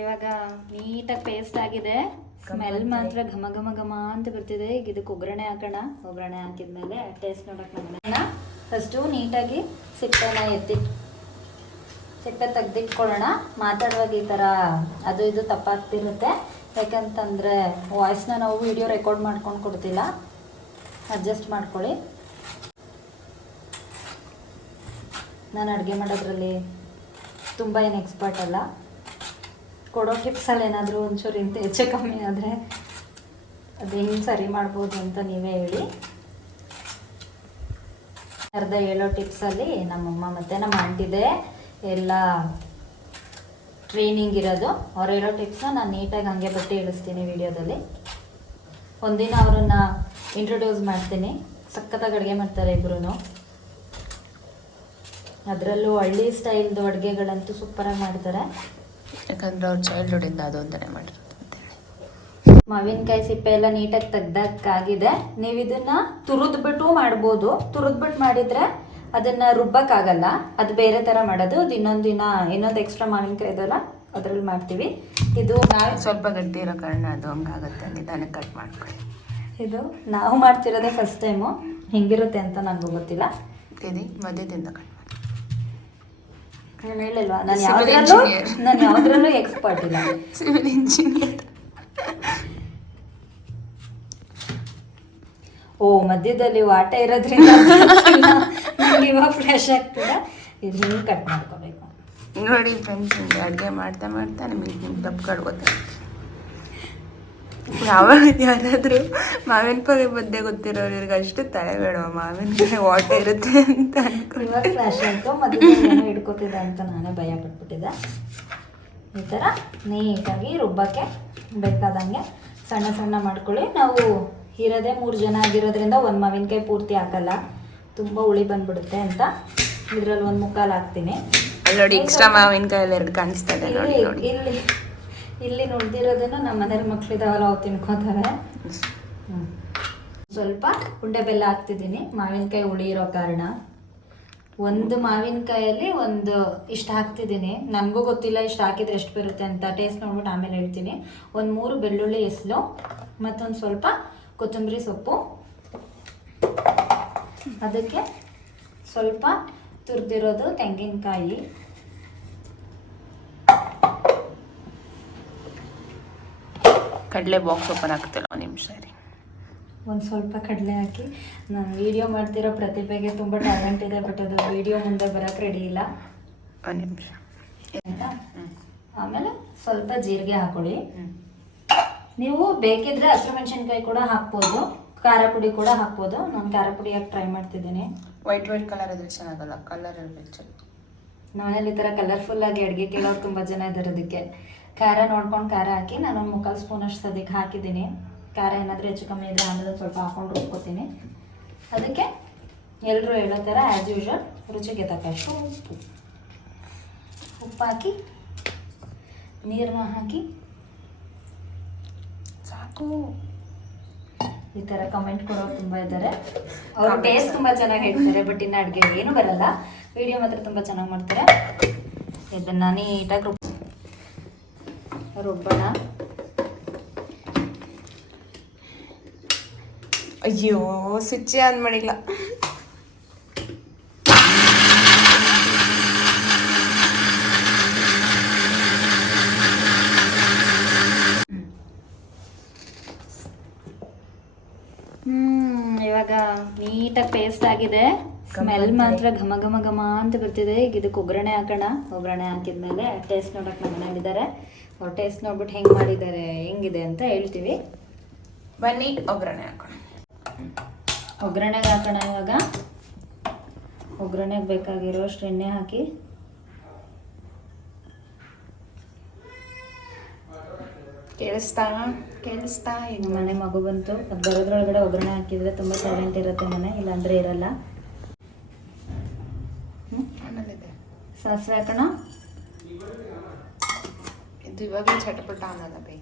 ಇವಾಗ ನೀಟಾಗಿ ಪೇಸ್ಟ್ ಆಗಿದೆ. ಸ್ಮೆಲ್ ಮಾತ್ರ ಘಮ ಘಮ ಘಮ ಅಂತ ಬರ್ತಿದೆ. ಈಗ ಇದಕ್ಕೆ ಒಗ್ಗರಣೆ ಹಾಕೋಣ. ಒಗ್ಗರಣೆ ಹಾಕಿದ್ಮೇಲೆ ಟೇಸ್ಟ್ ನೋಡೋಕೆ ನಮ್ಮನ್ನ ಫಸ್ಟು ನೀಟಾಗಿ ಸಿಪ್ಪೆ ತೆಗ್ದಿಟ್ಕೊಳ್ಳೋಣ. ಮಾತಾಡುವಾಗ ಈ ಥರ ಅದು ಇದು ತಪ್ಪಾಗ್ತಿರುತ್ತೆ. ಯಾಕಂತಂದರೆ ವಾಯ್ಸ್ನ ನಾವು ವಿಡಿಯೋ ರೆಕಾರ್ಡ್ ಮಾಡ್ಕೊಂಡು ಕೊಡ್ತಿಲ್ಲ, ಅಡ್ಜಸ್ಟ್ ಮಾಡ್ಕೊಳ್ಳಿ. ನಾನು ಅಡುಗೆ ಮಾಡೋದ್ರಲ್ಲಿ ತುಂಬ ಏನು ಎಕ್ಸ್ಪರ್ಟ್ ಅಲ್ಲ. ಕೊಡೋ ಟಿಪ್ಸಲ್ಲಿ ಏನಾದರೂ ಒಂಚೂರು ಇಂತ ಹೆಚ್ಚು ಕಮ್ಮಿ ಆದರೆ ಅದು ಹೆಂಗೆ ಸರಿ ಮಾಡ್ಬೋದು ಅಂತ ನೀವೇ ಹೇಳಿ. ಅರ್ಧ ಹೇಳೋ ಟಿಪ್ಸಲ್ಲಿ ನಮ್ಮಮ್ಮ ಮತ್ತು ನಮ್ಮ ಆಂಟಿದೆ ಎಲ್ಲ ಟ್ರೈನಿಂಗ್ ಇರೋದು. ಅವ್ರು ಹೇಳೋ ಟಿಪ್ಸ್ನ ನಾನು ನೀಟಾಗಿ ಹಾಗೆ ಬಟ್ಟೆ ಇಳಿಸ್ತೀನಿ ವಿಡಿಯೋದಲ್ಲಿ. ಒಂದಿನ ಅವ್ರನ್ನ ಇಂಟ್ರೊಡ್ಯೂಸ್ ಮಾಡ್ತೀನಿ. ಸಖತ್ತಾಗಿ ಅಡುಗೆ ಮಾಡ್ತಾರೆ ಇಬ್ಬರೂ. ಅದರಲ್ಲೂ ಹಳ್ಳಿ ಸ್ಟೈಲ್ದು ಅಡುಗೆಗಳಂತೂ ಸೂಪರಾಗಿ ಮಾಡ್ತಾರೆ. ಯಾಕಂದ್ರೆ ಅವ್ರ ಚೈಲ್ಡ್ಹುಡ್ಡಿಂದ ಅದೊಂದನೇ ಮಾಡಿರೋದು ಅಂತೇಳಿ. ಮಾವಿನಕಾಯಿ ಸಿಪ್ಪೆ ಎಲ್ಲ ನೀಟಾಗಿ ತೆಗ್ದಾಕಾಗಿದೆ. ನೀವು ಇದನ್ನು ತುರಿದ್ಬಿಟ್ಟು ಮಾಡ್ಬೋದು. ತುರಿದ್ಬಿಟ್ಟು ಮಾಡಿದರೆ ಅದನ್ನು ರುಬ್ಬಕ್ಕಾಗಲ್ಲ. ಅದು ಬೇರೆ ಥರ ಮಾಡೋದು. ಅದು ಇನ್ನೊಂದು ಎಕ್ಸ್ಟ್ರಾ ಮಾವಿನಕಾಯಿ ಇದೆಲ್ಲ ಅದರಲ್ಲಿ ಮಾಡ್ತೀವಿ. ಇದು ಸ್ವಲ್ಪ ಗಟ್ಟಿ ಇರೋ ಕಾರಣ ಅದು ಹಂಗಾಗುತ್ತೆ. ನಿಧಾನಕ್ಕೆ ಕಟ್ ಮಾಡ್ಕೊಳ್ಳಿ. ಇದು ನಾವು ಮಾಡ್ತಿರೋದೇ ಫಸ್ಟ್ ಟೈಮು. ಹೆಂಗಿರುತ್ತೆ ಅಂತ ನನಗೂ ಗೊತ್ತಿಲ್ಲ. ಮಧ್ಯದಿಂದ ಕಟ್ ಮಾಡಿ. ನಾನು ಹೇಳಿಲ್ವಾ, ನಾನು ಯಾವುದ್ರಲ್ಲೂ ಎಕ್ಸ್ಪರ್ಟ್ ಇಲ್ಲ. Civil engineer. ಓ, ಮಧ್ಯದಲ್ಲಿ ವಾಟ ಇರೋದ್ರಿಂದ ಇವಾಗ ಫ್ರೆಶ್ ಆಗ್ತದೆ. ಇದು ಹಿಂಗೆ ಕಟ್ ಮಾಡ್ಕೋಬೇಕು ನೋಡಿ ಫ್ರೆಂಡ್ಸ್. ಹಿಂಗೆ ಅಡುಗೆ ಮಾಡ್ತಾ ಮಾಡ್ತಾ ನಿಮಗೆ ತಪ್ಪುಗಳು ಗೊತ್ತಾಗುತ್ತೆ. ಯಾರಾದರೂ ಮಾವಿನಕಾಯಿ ಮಧ್ಯೆ ಗೊತ್ತಿರೋರು ಇವ್ರಿಗೆ ಅಷ್ಟು ತಲೆ ಬೇಡ. ಮಾವಿನಕಾಯಿ ವಾಟ ಇರುತ್ತೆ ಅಂತ ಅನ್ಕೊಂಡು ಇವಾಗ ಫ್ರೆಶ್ ಆಯಿತು. ಮಧ್ಯದಲ್ಲಿ ಹಿಡ್ಕೋತಿದ್ದೆ ಅಂತ ನಾನೇ ಭಯ ಪಟ್ಬಿಟ್ಟಿದ್ದೆ. ಈ ಥರ ನೀಟಾಗಿ ರುಬ್ಬಕ್ಕೆ ಬೇಕಾದಂಗೆ ಸಣ್ಣ ಸಣ್ಣ ಮಾಡ್ಕೊಳ್ಳಿ. ನಾವು ಇರೋದೇ 3 ಜನ ಆಗಿರೋದ್ರಿಂದ ಒಂದು ಮಾವಿನಕಾಯಿ ಪೂರ್ತಿ ಹಾಕಲ್ಲ, ತುಂಬ ಹುಳಿ ಬಂದ್ಬಿಡುತ್ತೆ ಅಂತ ಇದರಲ್ಲಿ 1/4 ಹಾಕ್ತೀನಿ. ನೋಡಿ ಎಕ್ಸ್ಟ್ರಾ ಮಾವಿನಕಾಯಲ್ಲಿ 2 ಕಾಣಿಸ್ತದೆ ನೋಡಿ. ಇಲ್ಲಿ ನೋಡ್ದಿರೋದನ್ನು ನಮ್ಮ ಮನೇಲಿ ಮಕ್ಳಿದಾವಲ್ಲ ಅವು ತಿನ್ಕೋತಾರೆ. ಸ್ವಲ್ಪ ಉಂಡೆ ಬೆಲ್ಲ ಹಾಕ್ತಿದ್ದೀನಿ. ಮಾವಿನಕಾಯಿ ಹುಳಿ ಇರೋ ಕಾರಣ ಒಂದು ಮಾವಿನಕಾಯಲ್ಲಿ ಇಷ್ಟು ಹಾಕ್ತಿದ್ದೀನಿ. ನನಗೂ ಗೊತ್ತಿಲ್ಲ ಇಷ್ಟು ಹಾಕಿದ್ರೆ ಎಷ್ಟು ಬರುತ್ತೆ ಅಂತ. ಟೇಸ್ಟ್ ನೋಡ್ಬಿಟ್ಟು ಆಮೇಲೆ ಹೇಳ್ತೀನಿ. 3 ಬೆಳ್ಳುಳ್ಳಿ ಎಸ್ಲು, ಮತ್ತೊಂದು ಸ್ವಲ್ಪ ಕೊತ್ತಂಬರಿ ಸೊಪ್ಪು, ಅದಕ್ಕೆ ಸ್ವಲ್ಪ ತುರಿದಿರೋದು ತೆಂಗಿನಕಾಯಿ, ಕಡಲೆ ಬಾಕ್ಸ್ ಓಪನ್ ಆಗ್ತಿಲ್ಲ. ಒಂದು ನಿಮಿಷ ರೀ. ಒಂದು ಸ್ವಲ್ಪ ಕಡಲೆ ಹಾಕಿ. ನಾನು ವೀಡಿಯೋ ಮಾಡ್ತಿರೋ ಪ್ರತಿಭೆಗೆ ತುಂಬ ಟ್ಯಾಲೆಂಟ್ ಇದೆ, ಬಟ್ ಅದು ವೀಡಿಯೋ ಮುಂದೆ ಬರೋಕ್ಕೆ ರೆಡಿ ಇಲ್ಲ. ಒಂದು ನಿಮಿಷ ಆಯಿತಾ? ಆಮೇಲೆ ಸ್ವಲ್ಪ ಜೀರಿಗೆ ಹಾಕೊಳ್ಳಿ. ನೀವು ಬೇಕಿದ್ರೆ ಹಸಿರು ಮೆಣಸಿನ್ಕಾಯಿ ಕೂಡ ಹಾಕ್ಬೋದು, ಖಾರ ಪುಡಿ ಕೂಡ ಹಾಕ್ಬೋದು. ನಾನು ಖಾರ ಪುಡಿ ಹಾಕಿ ಟ್ರೈ ಮಾಡ್ತಿದ್ದೀನಿ. ವೈಟ್ ಕಲರ್ ಅದ್ರೆ ಚೆನ್ನಾಗಲ್ಲ, ಕಲರ್ ಇರಬೇಕು ಚೆನ್ನಾಗಿ. ನಮ್ಮನೇಲಿ ಈ ಥರ ಕಲರ್ಫುಲ್ಲಾಗಿ ಅಡುಗೆ ಕೇಳೋರು ತುಂಬ ಜನ ಇದ್ದಾರೆ. ಅದಕ್ಕೆ ಖಾರ ನೋಡ್ಕೊಂಡು ಖಾರ ಹಾಕಿ ನಾನು 1/4 ಸ್ಪೂನ್ ಅಷ್ಟು ಸದ್ಯಕ್ಕೆ ಹಾಕಿದ್ದೀನಿ. ಖಾರ ಏನಾದರೂ ಹೆಚ್ಚು ಕಮ್ಮಿ ಇದ್ದರೆ ಆಮೇಲೆ ಸ್ವಲ್ಪ ಹಾಕೊಂಡು ರುಬ್ಕೋತೀನಿ. ಅದಕ್ಕೆ ಎಲ್ಲರೂ ಹೇಳೋ ಥರ ಆ್ಯಸ್ ಯೂಶ್ವಲ್ ರುಚಿಗೆ ತಕ್ಕಷ್ಟು ಉಪ್ಪು ಹಾಕಿ ನೀರನ್ನ ಹಾಕಿ ಸಾಕು. ಈ ಥರ ಕಮೆಂಟ್ ಕೊಡೋರು ತುಂಬ ಇದ್ದಾರೆ. ಅವರು ಟೇಸ್ಟ್ ತುಂಬ ಚೆನ್ನಾಗಿ ಹೇಳ್ತಾರೆ, ಬಟ್ ಇನ್ನು ಅಡುಗೆ ಏನೂ ಬರಲ್ಲ. ವಿಡಿಯೋ ಮಾತ್ರ ತುಂಬ ಚೆನ್ನಾಗಿ ಮಾಡ್ತಾರೆ. ಇದನ್ನು ನೀಟಾಗಿ ರುಬ್ಬಣ. ಅಯ್ಯೋ ಸ್ವಿಚ್ ಆನ್ ಮಾಡಿಲ್ಲ. ಇವಾಗ ನೀಟಾಗಿ ಪೇಸ್ಟ್ ಆಗಿದೆ. ಸ್ಮೆಲ್ ಮಾತ್ರ ಘಮ ಘಮ ಘಮ ಅಂತ ಬರ್ತಿದೆ. ಈಗ ಇದಕ್ಕೆ ಒಗ್ಗರಣೆ ಹಾಕೋಣ. ಒಗ್ಗರಣೆ ಹಾಕಿದ್ಮೇಲೆ ಟೇಸ್ಟ್ ನೋಡೋಕೆ ನಮ್ಮ ಮನೇಲಿದ್ದಾರೆ. ಅವ್ರು ಟೇಸ್ಟ್ ನೋಡ್ಬಿಟ್ಟು ಹೆಂಗೆ ಮಾಡಿದ್ದಾರೆ, ಹೆಂಗಿದೆ ಅಂತ ಹೇಳ್ತೀವಿ. ಬನ್ನಿ ಒಗ್ಗರಣೆ ಹಾಕೋಣ. ಒಗ್ಗರಣೆಗೆ ಹಾಕೋಣ. ಇವಾಗ ಒಗ್ಗರಣೆಗೆ ಬೇಕಾಗಿರೋ ಅಷ್ಟು ಎಣ್ಣೆ ಹಾಕಿ ಕೇಳಿಸ್ತಾ ಈಗ ಮನೆ ಮಗು ಬಂತು. ಅದು ಬರೋದ್ರೊಳಗಡೆ ಒಗ್ಗರಣೆ ಹಾಕಿದರೆ ತುಂಬ ಸೈಲೆಂಟ್ ಇರುತ್ತೆ ಮನೆ, ಇಲ್ಲಾಂದರೆ ಇರಲ್ಲ. ಸಾಸಿವೆ ಹಾಕೋಣ. ಇದು ಇವಾಗ ಚಟಪಟ ಅನ್ನಲ್ಲ ಬೇಗ.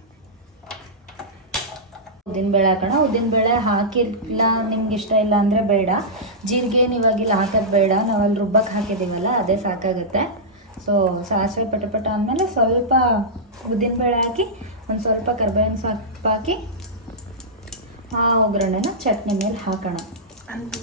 ಉದ್ದಿನಬೇಳೆ ಹಾಕೋಣ. ಉದ್ದಿನಬೇಳೆ ಹಾಕಿಲ್ಲ ನಿಮ್ಗೆ ಇಷ್ಟ ಇಲ್ಲ ಅಂದರೆ ಬೇಡ. ಜೀರಿಗೆ ಇವಾಗ ಇಲ್ಲಿ ಹಾಕೋದು ಬೇಡ, ನಾವಲ್ಲಿ ರುಬ್ಬಕ್ಕೆ ಹಾಕಿದ್ದೀವಲ್ಲ ಅದೇ ಸಾಕಾಗುತ್ತೆ. ಸೊ ಸಾಸಿವೆ ಪಟ ಆದಮೇಲೆ ಸ್ವಲ್ಪ ಉದ್ದಿನಬೇಳೆ ಹಾಕಿ ಒಂದು ಸ್ವಲ್ಪ ಕರ್ಬೇವಿನ ಸೊಪ್ಪು ಹಾಕಿ ಆ ಒಗ್ಗರಣೆನ ಚಟ್ನಿ ಮೇಲೆ ಹಾಕೋಣ. ಅಂತೂ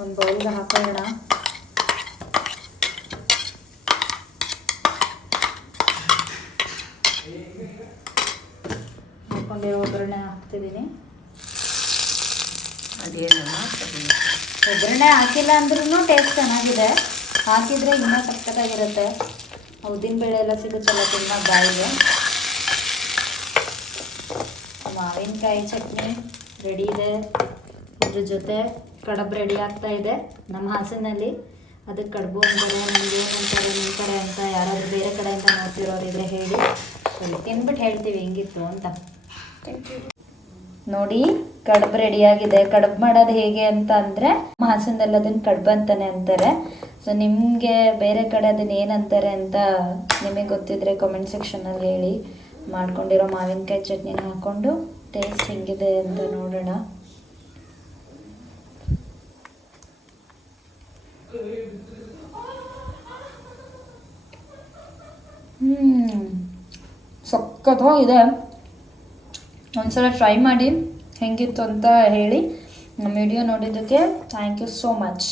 ಒಂದು ಬೌಲ್ಗೆ ಹಾಕೋಣ. ಹಾಕೊಂಡಿರೋ ಒಗ್ಗರಣೆ ಹಾಕ್ತಿದ್ದೀನಿ. ಅದೇನಮ್ಮ ಒಗ್ಗರಣೆ ಹಾಕಿಲ್ಲ ಅಂದ್ರೂ ಟೇಸ್ಟ್ ಚೆನ್ನಾಗಿದೆ, ಹಾಕಿದರೆ ಇನ್ನೂ ಸಖತ್ತಾಗಿರುತ್ತೆ. ಉದ್ದಿನಬೇಳೆ ಎಲ್ಲ ಸಿಗುತ್ತಲ್ಲ ತುಂಬ ಬಾಯಿಗೆ. ಮಾವಿನಕಾಯಿ ಚಟ್ನಿ ರೆಡಿ ಇದೆ, ಇದ್ರ ಜೊತೆ ಕಡಬು ರೆಡಿ ಆಗ್ತಾ ಇದೆ. ನಮ್ಮ ಹಾಸನಲ್ಲಿ ಅದಕ್ಕೆ ಕಡುಬು ಅಂತಾರೆ, ನಮ್ಗೆ ಏನಂತಾರೆ ನಿಮ್ಮ ಕಡೆ ಅಂತ ಯಾರಾದರೂ ಬೇರೆ ಕಡೆಯಿಂದ ನೋಡ್ತಿರೋರಿದ್ರೆ ಹೇಳಿ, ಸರಿ ತಿಂದ್ಬಿಟ್ಟು ಹೇಳ್ತೀವಿ ಹೆಂಗಿತ್ತು ಅಂತ. ನೋಡಿ ಕಡುಬು ರೆಡಿಯಾಗಿದೆ. ಕಡುಬು ಮಾಡೋದು ಹೇಗೆ ಅಂತ ಅಂದರೆ ನಮ್ಮ ಹಾಸನದಲ್ಲಿ ಅದನ್ನು ಕಡುಬು ಅಂತಾನೆ ಅಂತಾರೆ. ಸೊ ನಿಮಗೆ ಬೇರೆ ಕಡೆ ಅದನ್ನು ಏನಂತಾರೆ ಅಂತ ನಿಮಗೆ ಗೊತ್ತಿದ್ರೆ ಕಾಮೆಂಟ್ ಸೆಕ್ಷನಲ್ಲಿ ಹೇಳಿ. ಮಾಡ್ಕೊಂಡಿರೋ ಮಾವಿನಕಾಯಿ ಚಟ್ನಿನ ಹಾಕ್ಕೊಂಡು ಟೇಸ್ಟ್ ಹೆಂಗಿದೆ ಅಂತ ನೋಡೋಣ. ಸಖತ್ತಾಗಿದೆ. ಒಂದ್ಸಲ ಟ್ರೈ ಮಾಡಿ ಹೆಂಗಿತ್ತು ಅಂತ ಹೇಳಿ. ನಮ್ಮ ವಿಡಿಯೋ ನೋಡಿದ್ದಕ್ಕೆ ಥ್ಯಾಂಕ್ ಯು ಸೋ ಮಚ್.